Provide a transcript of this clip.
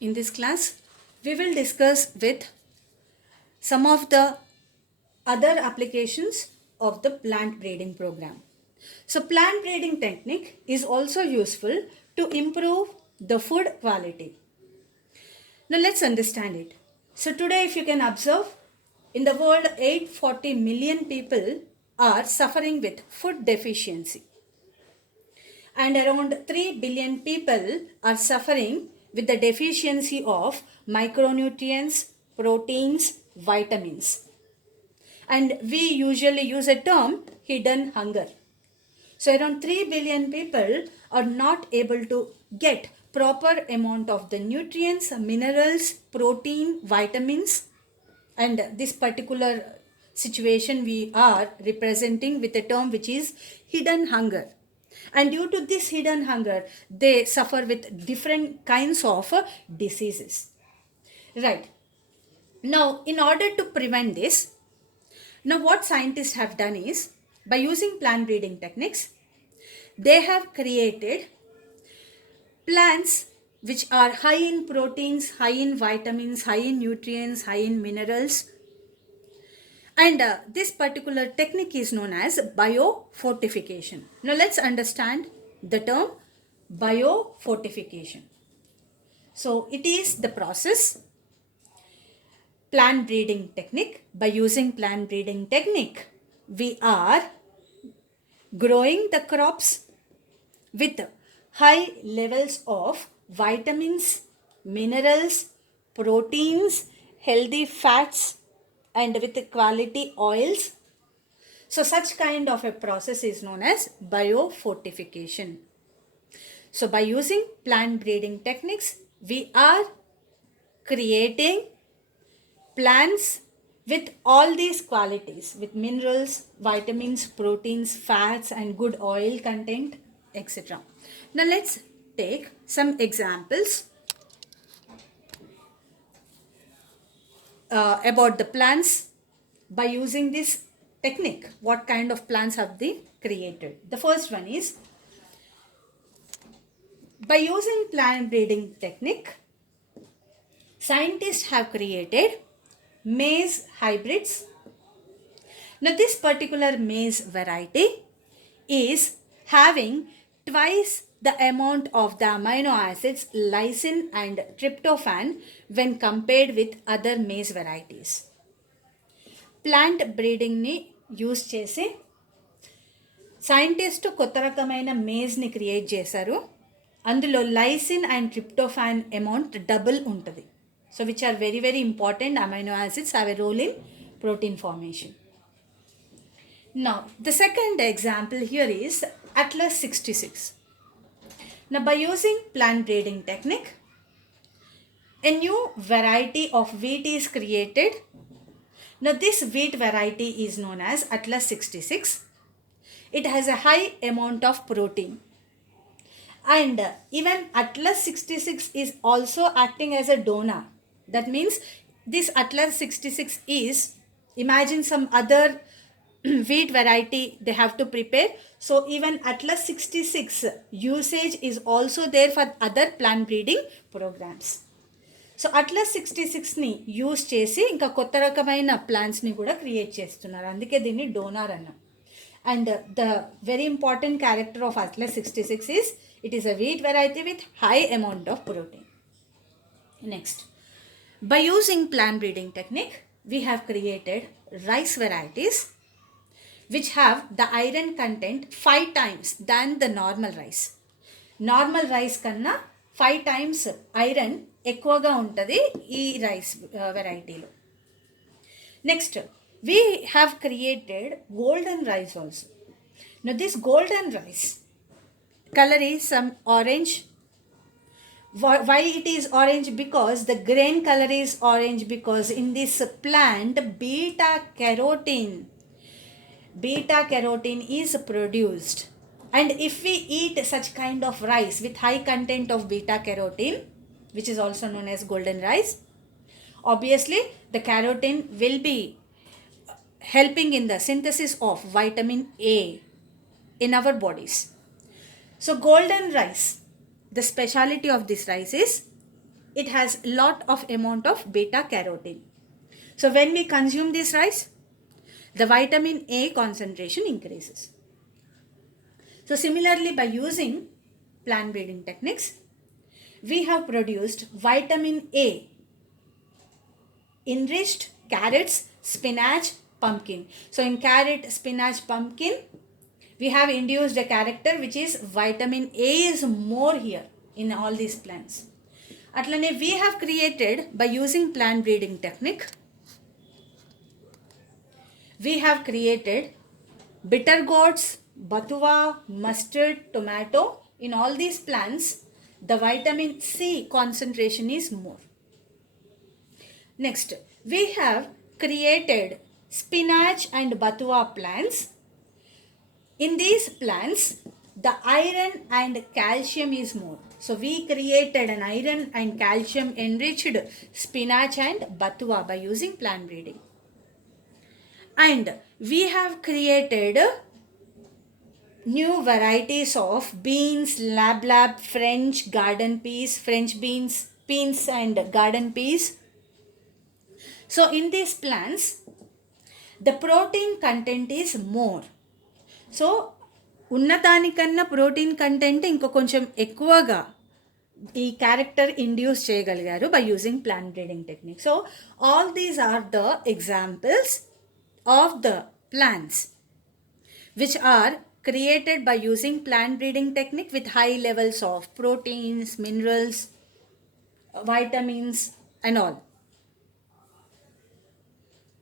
In this class, we will discuss with some of the other applications of the plant breeding program. So plant breeding technique is also useful to improve the food quality. Now let's understand it. So today if you can observe, in the world 840 million people are suffering with food deficiency and around 3 billion people are suffering with the deficiency of micronutrients, proteins, vitamins. And we usually use a term hidden hunger. So around 3 billion people are not able to get proper amount of the nutrients, minerals, protein, vitamins, and this particular situation we are representing with a term which is hidden hunger. And due to this hidden hunger, they suffer with different kinds of diseases. Right. Now, in order to prevent this, now what scientists have done is, by using plant breeding techniques, they have created plants which are high in proteins, high in vitamins, high in nutrients, high in minerals. And this particular technique is known as biofortification. Now let's understand the term biofortification. So it is the process plant breeding technique. By using plant breeding technique, we are growing the crops with high levels of vitamins, minerals, proteins, healthy fats, and with quality oils. So such kind of a process is known as biofortification. So by using plant breeding techniques, we are creating plants with all these qualities, with minerals, vitamins, proteins, fats, and good oil content, etc. Now let's take some examples about the plants by using this technique. What kind of plants have they created? The first one is, by using plant breeding technique, scientists have created maize hybrids. Now this particular maize variety is having twice the amount of the amino acids lysine and tryptophan when compared with other maize varieties. Plant బ్రీడింగ్ని use చేసి scientist కొత్త రకమైన మేజ్ని create చేశారు. అందులో lysine and tryptophan amount double ఉంటుంది. So which are very very important amino acids have a role in protein formation. Now the second example here is Atlas 66. Now by using plant breeding technique, a new variety of wheat is created. Now this wheat variety is known as Atlas 66. It has a high amount of protein. And even Atlas 66 is also acting as a donor. That means this Atlas 66 is, imagine some other wheat variety they have to prepare. So even Atlas 66 usage is also there for other plant breeding programs. So Atlas 66ని use చేసి ఇంకా కొత్త రకమైన ప్లాంట్స్ని కూడా create చేస్తున్నారు. అందుకే దీన్ని donor అన్నాం. And the very important character of atlas 66 is it is a wheat variety with high amount of protein. Next, by using plant breeding technique we have created rice varieties which have the iron content 5 times than the normal rice. Normal rice కన్నా 5 times iron ఎక్కువగా ఉంటుంది ఈ rice వెరైటీలో. Next, we have created golden rice also. No this golden rice colour is some orange. Why it is orange? Because the grain color is orange because in this plant beta carotene is produced, and if we eat such kind of rice with high content of beta carotene, which is also known as golden rice, obviously the carotene will be helping in the synthesis of vitamin A in our bodies. So golden rice, the speciality of this rice is it has lot of amount of beta carotene. So when we consume this rice, the vitamin A concentration increases. So similarly, by using plant breeding techniques, we have produced vitamin A enriched carrots, spinach, pumpkin. So in carrot, spinach, pumpkin, we have induced a character which is vitamin A is more here in all these plants. Atlane we have created, by using plant breeding technique, we have created bitter gourds, batuva, mustard, tomato. In all these plants, the vitamin C concentration is more. Next, we have created spinach and batuva plants. In these plants, the iron and calcium is more. So we created an iron and calcium enriched spinach and batuva by using plant breeding. And we have created new varieties of beans, lab, French garden peas, French beans and garden peas. So in these plants, the protein content is more. సో ఉన్నదానికన్నా protein content ఇంకో కొంచెం ఎక్కువగా ఈ character induce చేయగలిగారు by using plant breeding technique. So all these are the examples of the plants which are created by using plant breeding technique with high levels of proteins, minerals, vitamins and all.